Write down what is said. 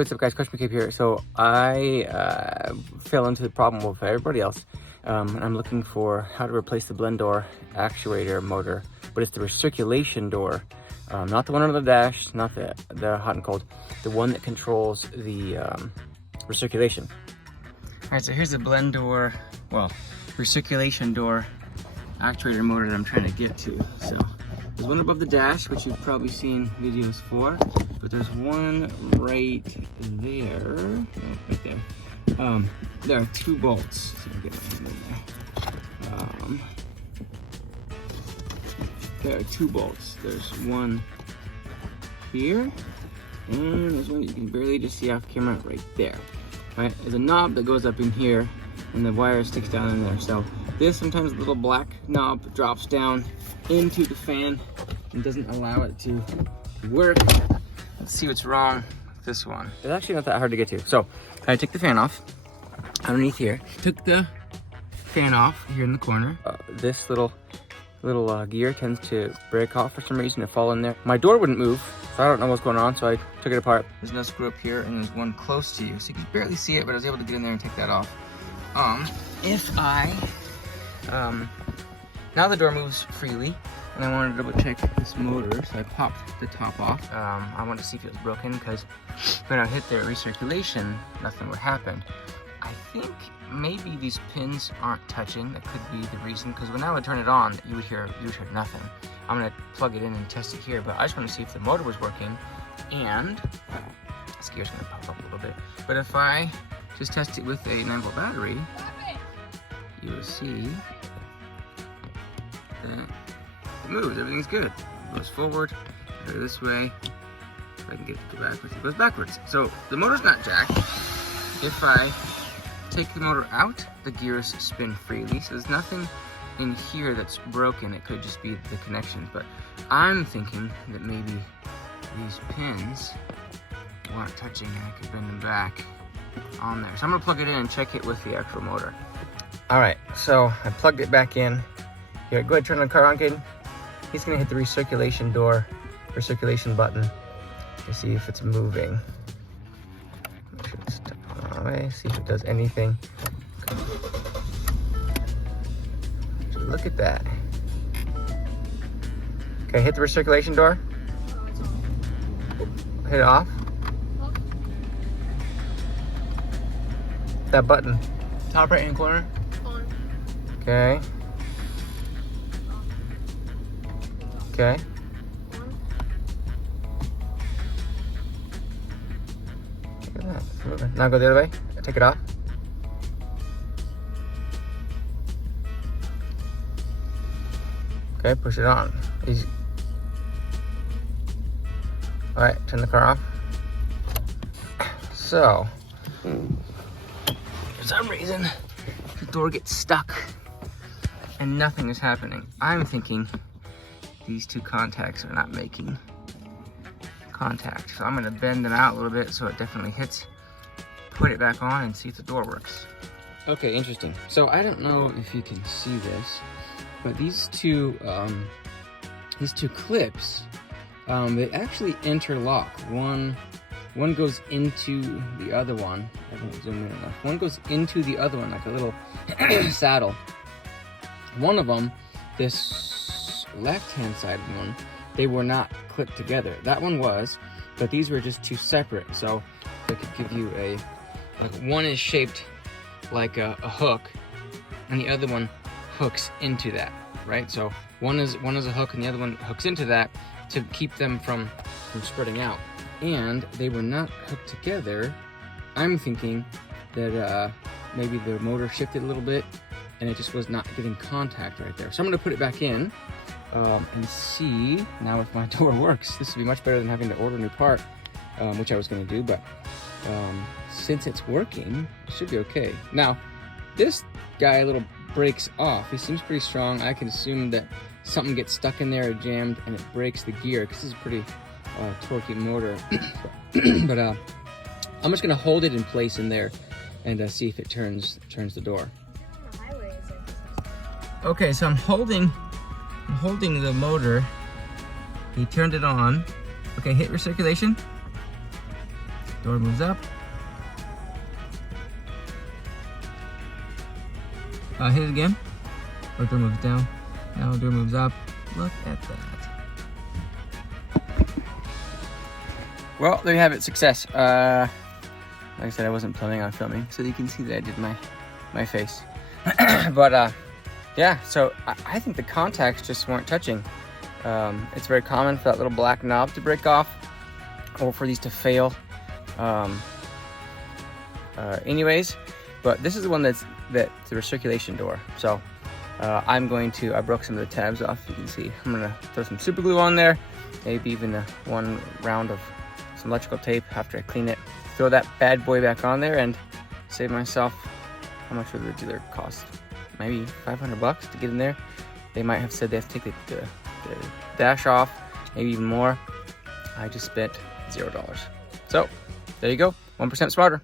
what's up guys, Question Cape here. So I fell into the problem with everybody else. And I'm looking for how to replace the blend door actuator motor, but it's the recirculation door. Not the one under the dash, not the hot and cold, the one that controls the recirculation. All right, so here's the blend door, well, recirculation door actuator motor that I'm trying to get to. So there's one above the dash, which you've probably seen videos for, but there's one right there, oh, right there. There are 2 bolts. So I'll get my hand in there. There are 2 bolts. There's one here, and there's one you can barely just see off camera right there. Right? There's a knob that goes up in here, and the wire sticks down in there. So this, sometimes the little black knob drops down into the fan and doesn't allow it to work. Let's see what's wrong with this one. It's actually not that hard to get to. So I take the fan off underneath here. Took the fan off here in the corner. This little gear tends to break off for some reason and fall in there. My door wouldn't move, so I don't know what's going on, so I took it apart. There's no screw up here, and there's one close to you, so you can barely see it, but I was able to get in there and take that off. Now the door moves freely, and I wanted to double check this motor, so I popped the top off. I wanted to see if it was broken, because when I hit the recirculation, nothing would happen. I think maybe these pins aren't touching. That could be the reason, because when I would turn it on, you would hear nothing. I'm gonna plug it in and test it here, but I just want to see if the motor was working, and this gear's gonna pop up a little bit. But if I just test it with a 9-volt battery, you will see that it moves. Everything's good. It goes forward, go this way. If I can get it to go backwards, it goes backwards. So the motor's not jacked. If I take the motor out, the gears spin freely, so there's nothing in here that's broken. It could just be the connections, but I'm thinking that maybe these pins weren't touching and I could bend them back on there. So I'm gonna plug it in and check it with the actual motor. All right, so I plugged it back in. Here, go ahead, turn the car on, Caden. He's gonna hit the recirculation button to see if it's moving. Make sure it's on the way, see if it does anything. Look at that. Okay, hit the recirculation door. Hit it off. That button. Top right hand corner. On. Okay. Okay. Look at that. It's moving. Now go the other way. Take it off. Okay, push it on. Easy. All right, turn the car off. So, for some reason, the door gets stuck and nothing is happening. I'm thinking these 2 contacts are not making contact. So I'm gonna bend them out a little bit so it definitely hits, put it back on and see if the door works. Okay, interesting. So I don't know if you can see this, but these two clips, they actually interlock. One goes into the other one. I don't zoom in enough. One goes into the other one like a little saddle. One of them, this left-hand side one, they were not clipped together. That one was, but these were just 2 separate. So I could give you like one is shaped like a hook, and the other one hooks into that, right? So one is a hook and the other one hooks into that to keep them from spreading out. And they were not hooked together. I'm thinking that maybe the motor shifted a little bit and it just was not getting contact right there. So I'm gonna put it back in and see now if my door works. This would be much better than having to order a new part, which I was gonna do, but since it's working, it should be okay. Now, this guy a little breaks off. He seems pretty strong. I can assume that something gets stuck in there or jammed and it breaks the gear, because this is a pretty torquey motor. But I'm just gonna hold it in place in there and see if it turns the door. Okay, so I'm holding the motor. He turned it on. Okay, hit recirculation. Door moves up. Hit it again. Or door moves down. Now door moves up. Look at that. Well, there you have it, success. Like I said, I wasn't planning on filming, so you can see that I did my face. But yeah, so I think the contacts just weren't touching. It's very common for that little black knob to break off, or for these to fail. Anyways, but this is the one that's the recirculation door. So I broke some of the tabs off. You can see I'm gonna throw some super glue on there, maybe even one round of some electrical tape after I clean it. Throw that bad boy back on there and save myself, how much would the dealer cost? Maybe 500 bucks to get in there. They might have said they have to take the dash off, maybe even more. I just spent $0. So there you go, 1% smarter.